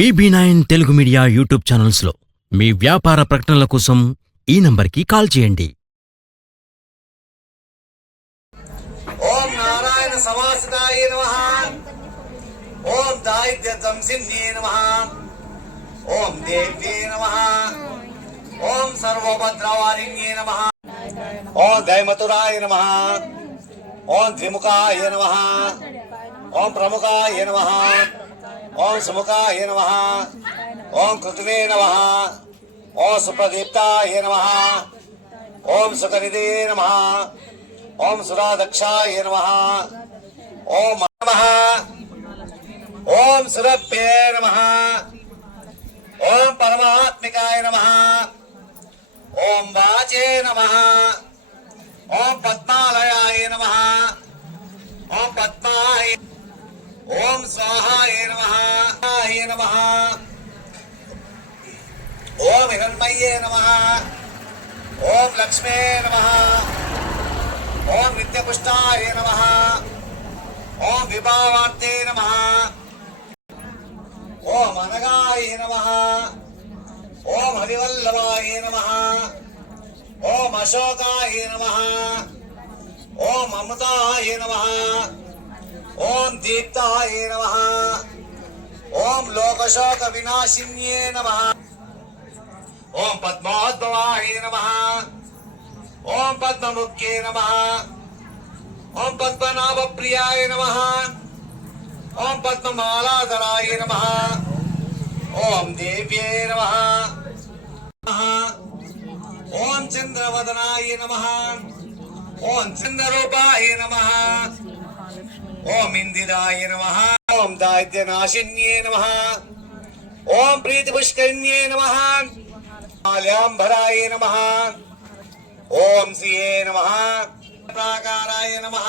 BB9 Telugu media YouTube ఛానల్స్లో మీ వ్యాపార ప్రకటనల కోసం ఈ నంబర్కి కాల్ చేయండి. ఓం నారాయణ సమాసితాయ నమః. ఓం దాయిద్య దంసిన్యే నమః. ఓం దేవ్యే నమః. ఓం సర్వోపద్రవారిణ్యే నమః. ఓం దైమతురాయ నమః. ఓం ద్విముఖాయ నమః. ఓం ప్రముఖాయ నమః. ఓం సుముఖాయ నమః. ఓం కృతువే నమః. ఓం సుప్రదీప్తాయ నమః. ఓం సుకరిదే నమః. ఓం సురాదక్షాయ నమః. ఓం నమః. ఓం సురభ్యే నమః. ఓం పరమాత్మికాయ నమః. ఓం వాచే నమః. ఓం పద్మాలయాయ నమః. ఓం పద్మాయ. ఓం స్వాహాయ నమః. నమః. ఓం హిరణ్మయ్యే నమః. ఓం లక్ష్మే నమః. ఓం నిత్యపుష్టాయ నమః. ఓం విభావార్తే నమః. ఓం అనగాయ నమః. ఓం హరివల్లభాయ నమః. ఓం అశోకాయ నమః. ఓం అమృతాయ నమః. ఓం దీప్తాయ నమః. ఓం లోకశోక వినాశిన్యే నమః. ఓం పద్మోద్భవాయ నమః. ఓం పద్మముఖ్యే నమః. ఓం పద్మనాభప్రియాయ నమః. ఓం పద్మమాలాధరాయ నమః. ఓం దేవ్యే నమః. ఓం చంద్రవదనాయ నమః. ఓం చంద్రరూపాయ నమః. ఓం ఇందిరాయ నమః. ఓం దాయిద్యనాశిన్యే నమః. ఓం ప్రీతిపుష్కరిణ్యే నమః. మాల్యాంబరాయ నమః. ఓం శ్రీయే నమః. ప్రాకారాయ నమః.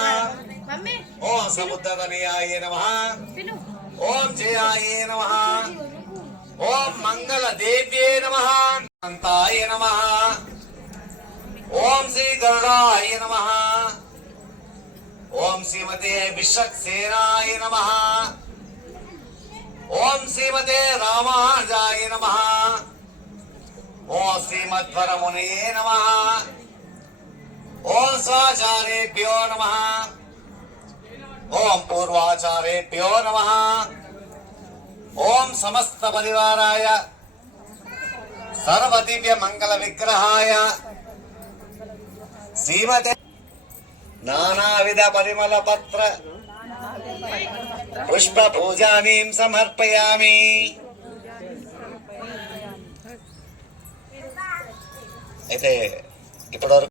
ఓం సముద్రతనయాయ నమః. ఓం జయాయ నమః. ఓం మంగళదేవ్యే నమః. అంతాయ నమః. ఓం శ్రీ గరుడాయ నమః. ఓం శ్రీమతే విశ్వక్సేనాయ నమః. ఓం శ్రీమతే రామానుజాయ నమః. ఓం శ్రీమద్వరమునయే నమః. ఓం స్వాచారేభ్యో నమః. ఓం పూర్వాచారేభ్యో నమః. ఓం సమస్త పరివారాయ సర్వదివ్య మంగళ విగ్రహాయ శ్రీమతే నానావిధ పరిమళ పత్ర పుష్ప పూజానీం సమర్పయామి. అయితే ఇప్పటివరకు